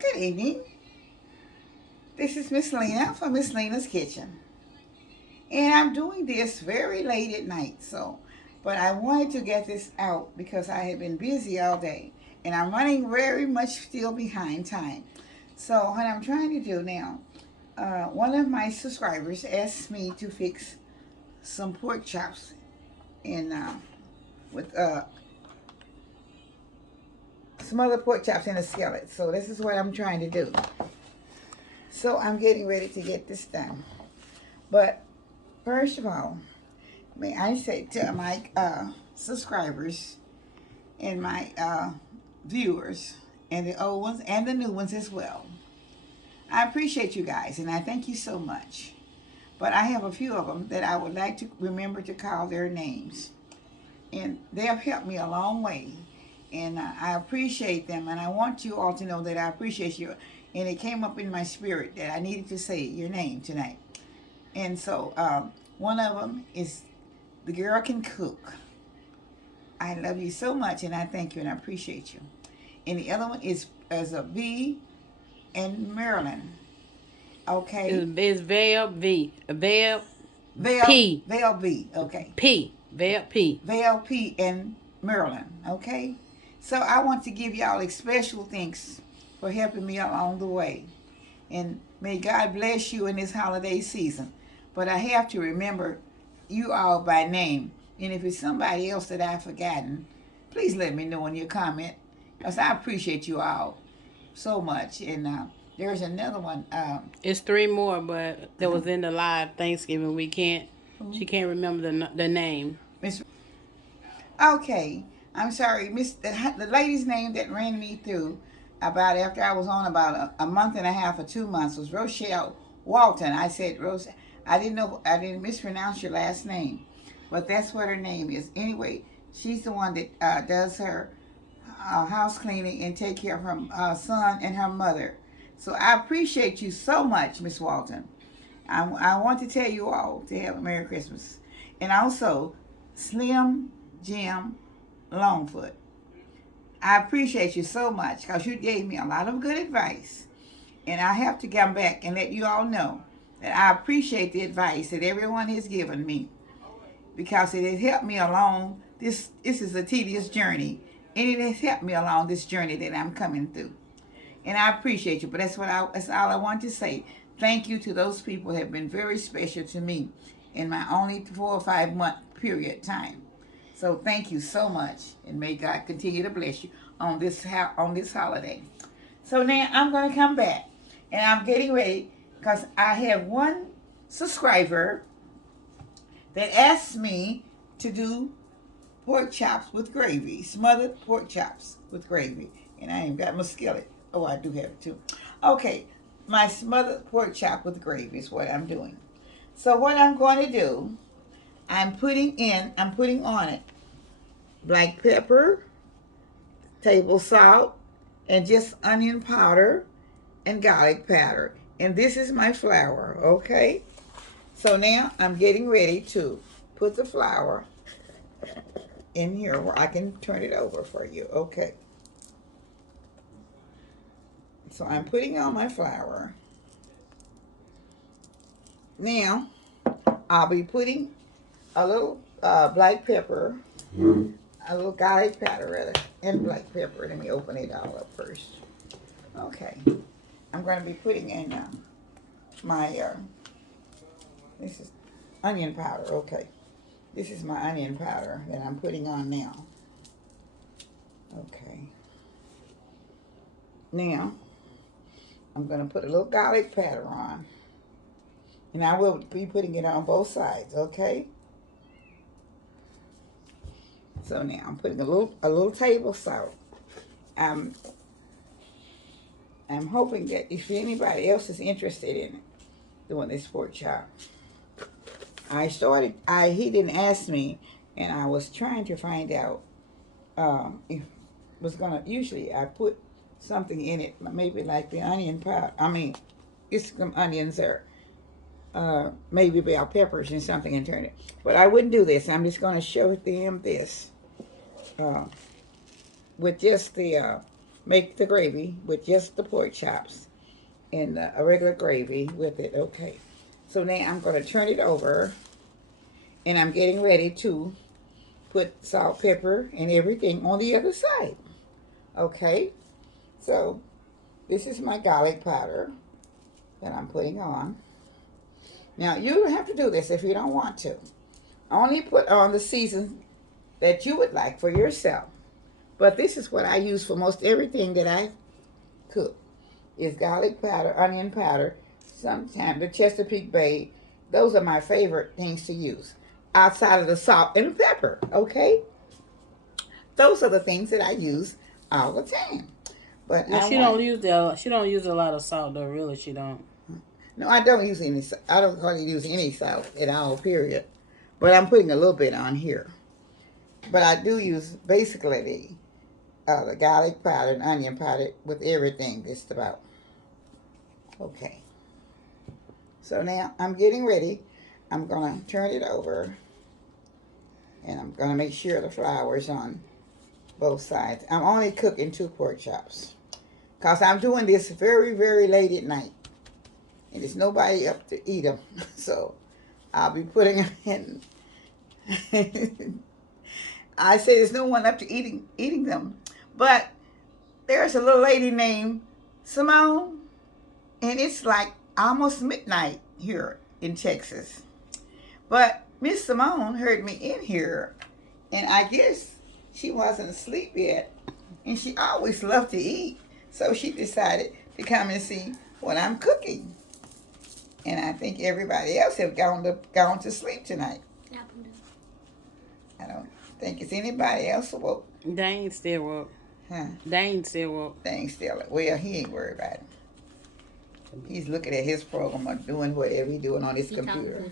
Good evening. This is Miss Lena from Miss Lena's Kitchen. And I'm doing this very late at night, but I wanted to get this out because I have been busy all day and I'm running very much still behind time. So, what I'm trying to do now, one of my subscribers asked me to fix some pork chops in with some other pork chops in a skillet. So, this is what I'm trying to do. So, I'm getting ready to get this done. But first of all, may I say to my subscribers and my viewers, and the old ones and the new ones as well, I appreciate you guys and I thank you so much. But I have a few of them that I would like to remember to call their names. And they have helped me a long way. And I appreciate them. And I want you all to know that I appreciate you. And it came up in my spirit that I needed to say your name tonight. And so one of them is The Girl Can Cook. I love you so much and I thank you and I appreciate you. And the other one is as a V and Maryland. Okay. It's Val V. Val Vale, P. Vale B. Okay. P. Val P. Vale P and Maryland. Okay. So I want to give y'all a special thanks for helping me along the way. And may God bless you in this holiday season. But I have to remember you all by name. And if it's somebody else that I've forgotten, please let me know in your comment. Because I appreciate you all so much. And there's another one. It's three more, but that was in the live Thanksgiving. She can't remember the name. Miss. Okay. I'm sorry. Miss the lady's name that ran me through about after I was on about a month and a half or 2 months was Rochelle Walton. I said Rose. I didn't know. I didn't mispronounce your last name, but that's what her name is. Anyway, she's the one that does her house cleaning and take care of her son and her mother. So I appreciate you so much, Miss Walton. I want to tell you all to have a Merry Christmas, and also Slim Jim Longfoot. I appreciate you so much because you gave me a lot of good advice. And I have to come back and let you all know that I appreciate the advice that everyone has given me because it has helped me along. This is a tedious journey, and it has helped me along this journey that I'm coming through. And I appreciate you, but that's all I want to say. Thank you to those people who have been very special to me in my only 4 or 5 month period time. So thank you so much, and may God continue to bless you on this holiday. So now I'm going to come back, and I'm getting ready because I have one subscriber that asked me to do pork chops with gravy, smothered pork chops with gravy, and I ain't got my skillet. Oh, I do have it too. Okay, my smothered pork chop with gravy is what I'm doing. So what I'm going to do, I'm putting on it black pepper, table salt, and just onion powder and garlic powder. And this is my flour, okay? So now I'm getting ready to put the flour in here where I can turn it over for you, okay? So I'm putting on my flour. Now, I'll be putting a little black pepper, a little garlic powder rather, and black pepper. Let me open it all up first. Okay. I'm going to be putting in my, this is onion powder, okay. This is my onion powder that I'm putting on now. Okay. Now, I'm going to put a little garlic powder on. And I will be putting it on both sides, okay? So now I'm putting a little table salt. I'm hoping that if anybody else is interested in doing this pork chop, he didn't ask me, and I was trying to find out if was gonna. Usually I put something in it, maybe like the onion powder. I mean, it's some onions there. Maybe bell peppers and something and turn it. But I wouldn't do this. I'm just going to show them this with just the make the gravy with just the pork chops and a regular gravy with it. Okay. So now I'm going to turn it over, and I'm getting ready to put salt, pepper, and everything on the other side. Okay. So this is my garlic powder that I'm putting on. Now you don't have to do this if you don't want to. Only put on the season that you would like for yourself. But this is what I use for most everything that I cook. Is garlic powder, onion powder, sometimes the Chesapeake Bay. Those are my favorite things to use. Outside of the salt and pepper, okay? Those are the things that I use all the time. But No, I want she don't use a lot of salt though. Really, she don't. no, I don't use any. I don't hardly use any salt at all. Period. But I'm putting a little bit on here. But I do use basically the garlic powder and onion powder with everything just about. Okay. So now I'm getting ready. I'm going to turn it over, and I'm going to make sure the flour is on both sides. I'm only cooking 2 pork chops because I'm doing this very, very late at night, and there's nobody up to eat them. So I'll be putting them in. I say there's no one up to eating them, but there's a little lady named Simone, and it's like almost midnight here in Texas. But Miss Simone heard me in here, and I guess she wasn't asleep yet, and she always loved to eat, so she decided to come and see what I'm cooking. And I think everybody else have gone to sleep tonight. I don't think it's anybody else awoke. Dane still woke. Huh? Dane still woke. Dang still. Well, he ain't worried about it. He's looking at his program or doing whatever he's doing on his computer.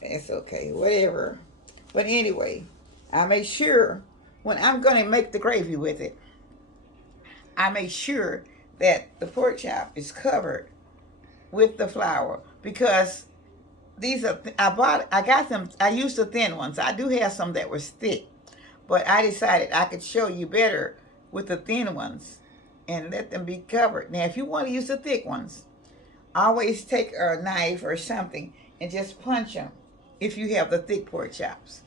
That's okay. Whatever. But anyway, I make sure when I'm going to make the gravy with it, I make sure that the pork chop is covered with the flour because these are I got them. I used the thin ones. I do have some that was thick, but I decided I could show you better with the thin ones and let them be covered. Now, if you want to use the thick ones, always take a knife or something and just punch them if you have the thick pork chops,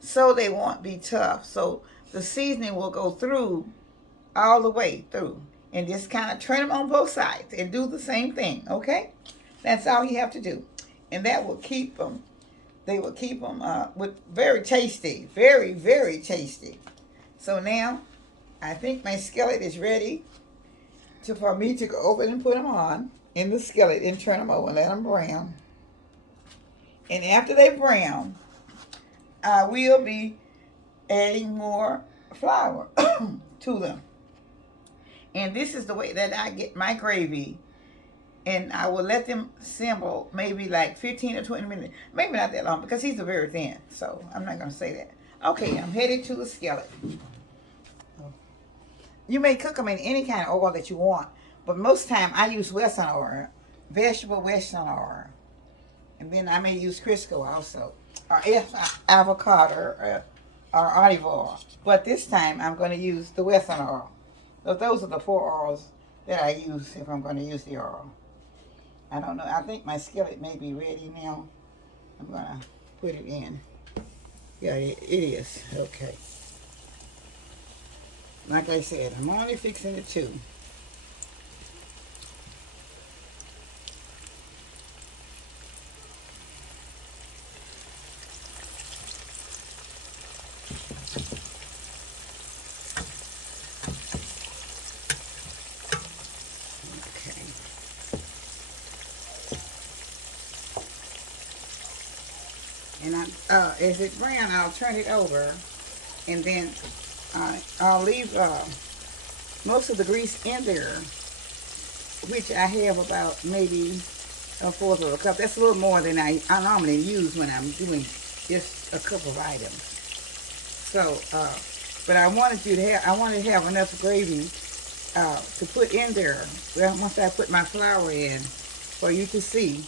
so they won't be tough. So the seasoning will go through all the way through, and just kind of turn them on both sides and do the same thing. Okay, that's all you have to do, and that will keep them. They will keep them with very tasty, very, very tasty. So now, I think my skillet is ready for me to go over and put them on in the skillet and turn them over and let them brown. And after they brown, I will be adding more flour to them. And this is the way that I get my gravy. And I will let them simmer maybe like 15 or 20 minutes. Maybe not that long because these are very thin. So I'm not going to say that. Okay, I'm headed to the skillet. You may cook them in any kind of oil that you want. But most time I use Western oil. Vegetable Western oil. And then I may use Crisco also. Or avocado or olive oil. But this time I'm going to use the Western oil. So those are the 4 oils that I use if I'm going to use the oil. I don't know. I think my skillet may be ready now. I'm going to put it in. Yeah, it is. Okay. Like I said, I'm only fixing the 2. And as it brown, I'll turn it over, and then I'll leave most of the grease in there, which I have about maybe 1/4 of a cup. That's a little more than I normally use when I'm doing just a couple of items. So, but I wanted to have enough gravy to put in there. Well, once I put my flour in, for you to see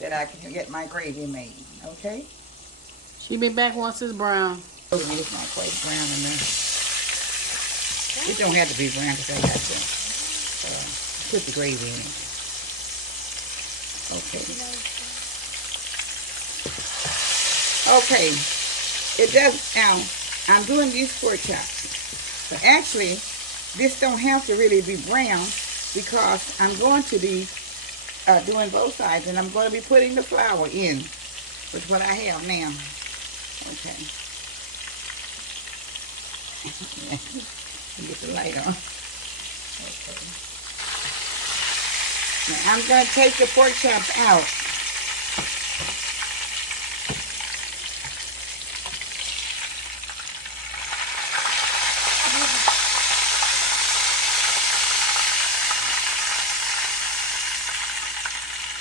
that I can get my gravy made. Okay? She be back once it's brown. Oh, it's not quite brown enough. It don't have to be brown because I got to put the gravy in it. Okay. Okay. It does now. I'm doing these pork chops, but actually, this don't have to really be brown because I'm going to be doing both sides, and I'm going to be putting the flour in with what I have now. Okay. Get the light on. Okay. Now I'm going to take the pork chops out.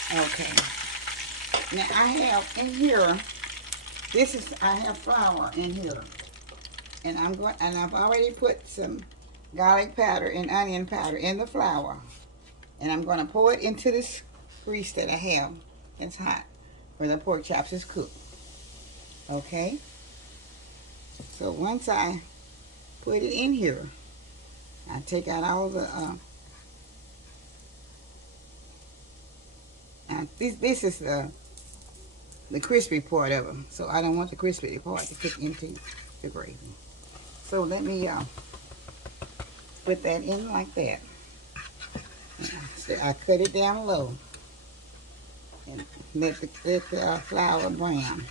Okay. Now I have in here, I have flour in here. And I've already put some garlic powder and onion powder in the flour. And I'm going to pour it into this grease that I have. It's hot where the pork chops is cooked. Okay? So once I put it in here, I take out all the this is the crispy part of them. So I don't want the crispy part to cook into the gravy. So let me put that in like that. So I cut it down low and let the flour brown.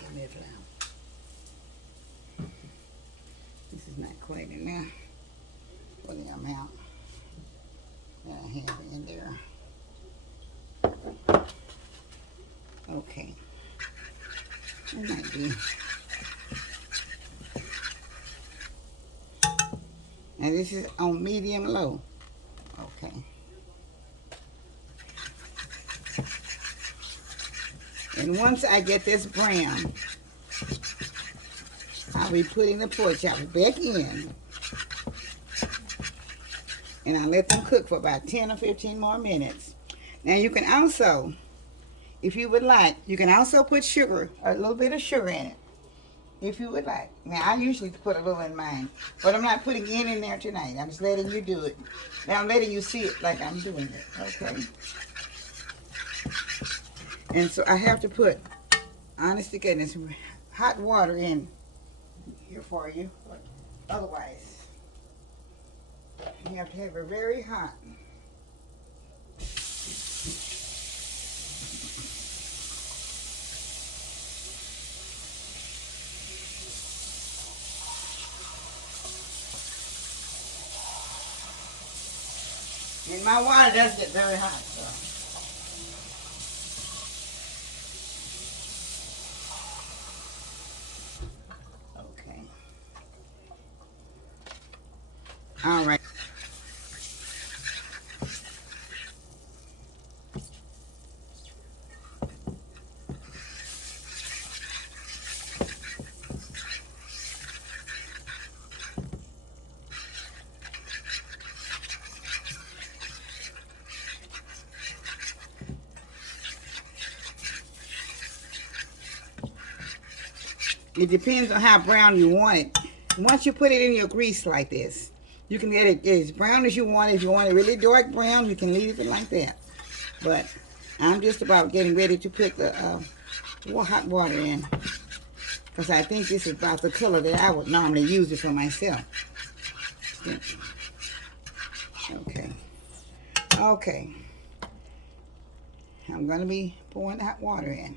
Give me a flour. This is not quite enough for the amount that I have in there. Okay. That might be. And this is on medium low. Okay. And once I get this brown, I'll be putting the pork chops back in. And I'll let them cook for about 10 or 15 more minutes. Now you can also, if you would like, you can also put sugar, a little bit of sugar in it. If you would like. Now I usually put a little in mine, but I'm not putting any in there tonight. I'm just letting you do it. Now I'm letting you see it like I'm doing it. Okay. And so I have to put, honest to goodness, hot water in here for you. Otherwise, you have to have it very hot. And my water does get very hot, so. Okay. All right. It depends on how brown you want it. Once you put it in your grease like this, you can get it as brown as you want. If you want it really dark brown, you can leave it like that. But I'm just about getting ready to put the hot water in, because I think this is about the color that I would normally use it for myself. Okay. Okay. I'm going to be pouring the hot water in.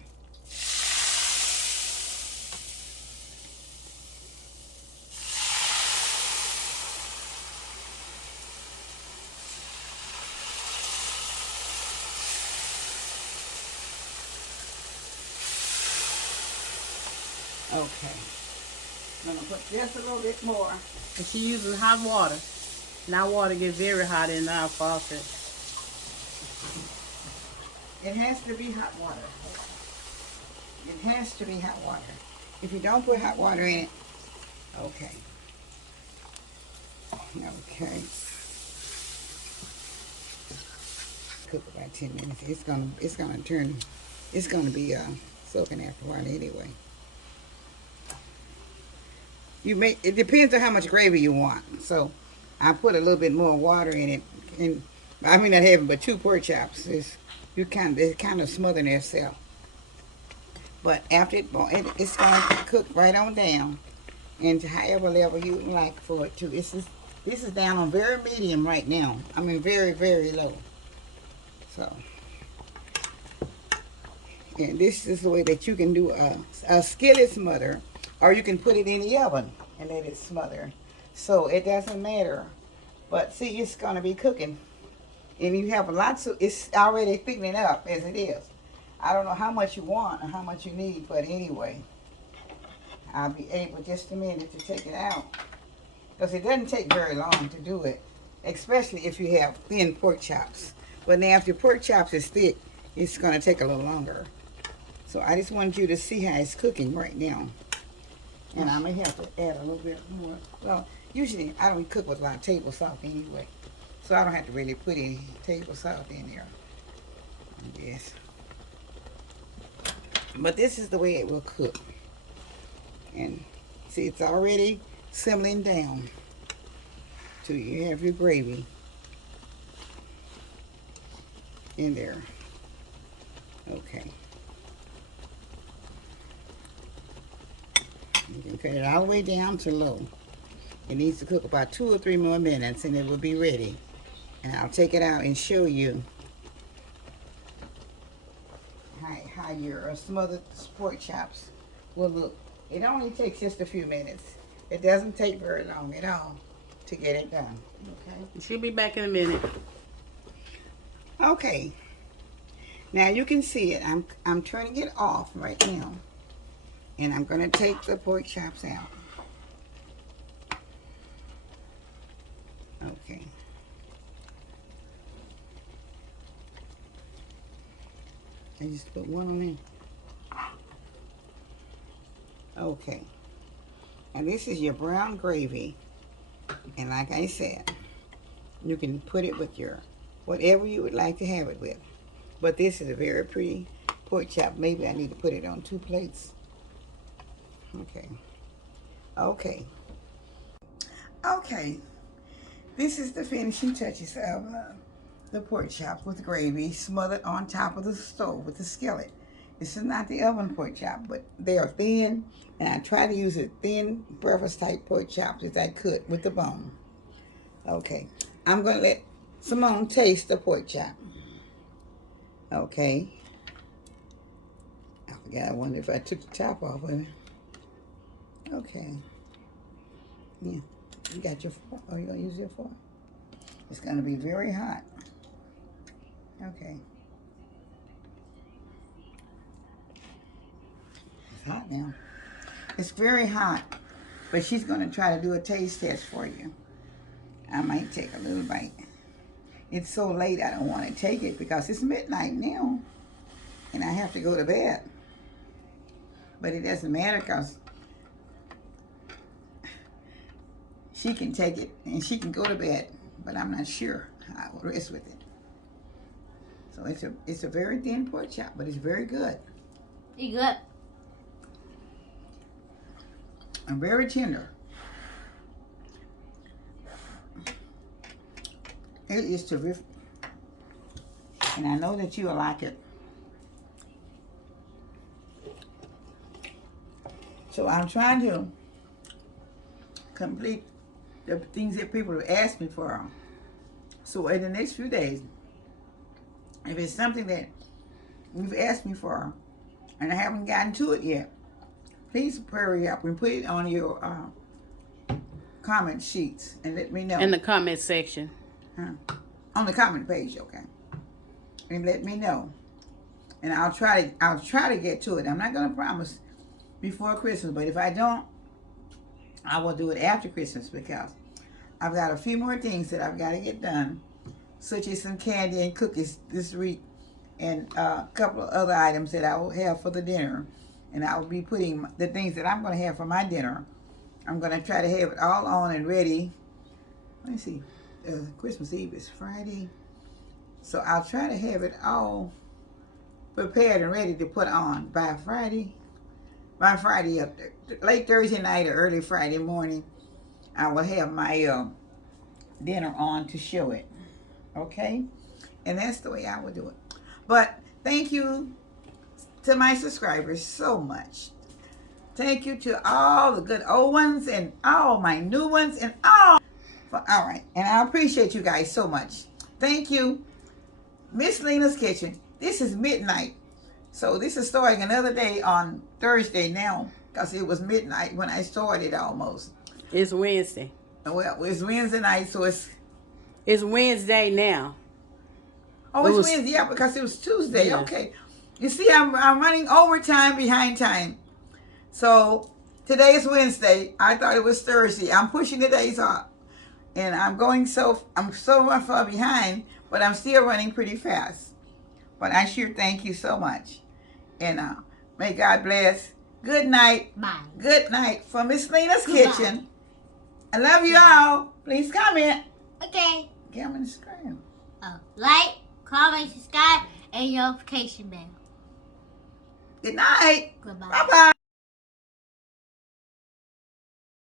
Okay. I'm going to put just a little bit more. And she using hot water. Now water gets very hot in our faucet. It has to be hot water. It has to be hot water. If you don't put hot water in it, okay. Okay. Cook about 10 minutes. It's gonna be soaking after a while anyway. It depends on how much gravy you want. So I put a little bit more water in it, and I mean not having but 2 pork chops. It's kind of smothering itself. But after it's gonna cook right on down into however level you would like for it to. This is down on very medium right now. I mean very very low. So and this is the way that you can do a skillet smother, or you can put it in the oven and let it smother. So it doesn't matter. But see, it's gonna be cooking, and you have lots of. It's already thickening up as it is. I don't know how much you want or how much you need, but anyway, I'll be able just a minute to take it out because it doesn't take very long to do it, especially if you have thin pork chops. But now if your pork chops is thick, it's gonna take a little longer. So I just wanted you to see how it's cooking right now. And I may have to add a little bit more. Well, usually I don't cook with a lot of table salt anyway. So I don't have to really put any table salt in there. Yes. But this is the way it will cook. And see, it's already simmering down till you have your gravy in there. Okay. You can cut it all the way down to low. It needs to cook about 2 or 3 more minutes and it will be ready. And I'll take it out and show you how your smothered pork chops will look. It only takes just a few minutes. It doesn't take very long at all to get it done. Okay. She'll be back in a minute. Okay. Now you can see it. I'm turning it off right now. And I'm going to take the pork chops out. Okay. I just put one on in. Okay. And this is your brown gravy. And like I said, you can put it with your whatever you would like to have it with. But this is a very pretty pork chop. Maybe I need to put it on 2 plates. Okay. Okay. Okay. This is the finishing touches of the pork chops with gravy smothered on top of the stove with the skillet. This is not the oven pork chop, but they are thin, and I try to use a thin breakfast type pork chops as I could with the bone. Okay. I'm going to let Simone taste the pork chop. Okay. I forgot. I wonder if I took the top off of it. Okay. Yeah. You got your fork? Oh, you gonna use your fork? It's gonna be very hot. Okay. It's hot now. It's very hot, but she's gonna try to do a taste test for you. I might take a little bite. It's so late I don't want to take it because it's midnight now, and I have to go to bed. But it doesn't matter because she can take it and she can go to bed, but I'm not sure how I will rest with it. So it's a very thin pork chop, but it's very good. You good? And very tender. It is terrific. And I know that you will like it. So I'm trying to complete the things that people have asked me for. So in the next few days, if it's something that you've asked me for and I haven't gotten to it yet, please hurry up and put it on your comment sheets and let me know. In the comment section. On the comment page, okay. And let me know. And I'll try to get to it. I'm not gonna promise before Christmas, but if I don't, I will do it after Christmas because I've got a few more things that I've got to get done, such as some candy and cookies this week, and a couple of other items that I will have for the dinner. And I will be putting the things that I'm going to have for my dinner. I'm going to try to have it all on and ready. Let me see. Christmas Eve is Friday. So I'll try to have it all prepared and ready to put on by Friday. by Friday up there, late Thursday night or early Friday morning, I will have my dinner on to show it. Okay? And that's the way I will do it. But thank you to my subscribers so much. Thank you to all the good old ones and all my new ones and all right. And I appreciate you guys so much. Thank you. Miss Lena's Kitchen. This is midnight. So this is starting another day on Thursday now, because it was midnight when I started almost. It's Wednesday. Well, it's Wednesday night, so it's Wednesday now. Oh, it's Wednesday, yeah, because it was Tuesday. Yes. Okay. You see, I'm running overtime behind time. So today is Wednesday. I thought it was Thursday. I'm pushing the days off. And I'm so far behind, but I'm still running pretty fast. But I sure thank you so much. And may God bless. Good night. Bye. Good night from Miss Lena's Goodbye. Kitchen. I love you all. Please comment. Okay. Comment and subscribe. Like, comment, subscribe, and notification bell. Good night. Goodbye. Bye-bye.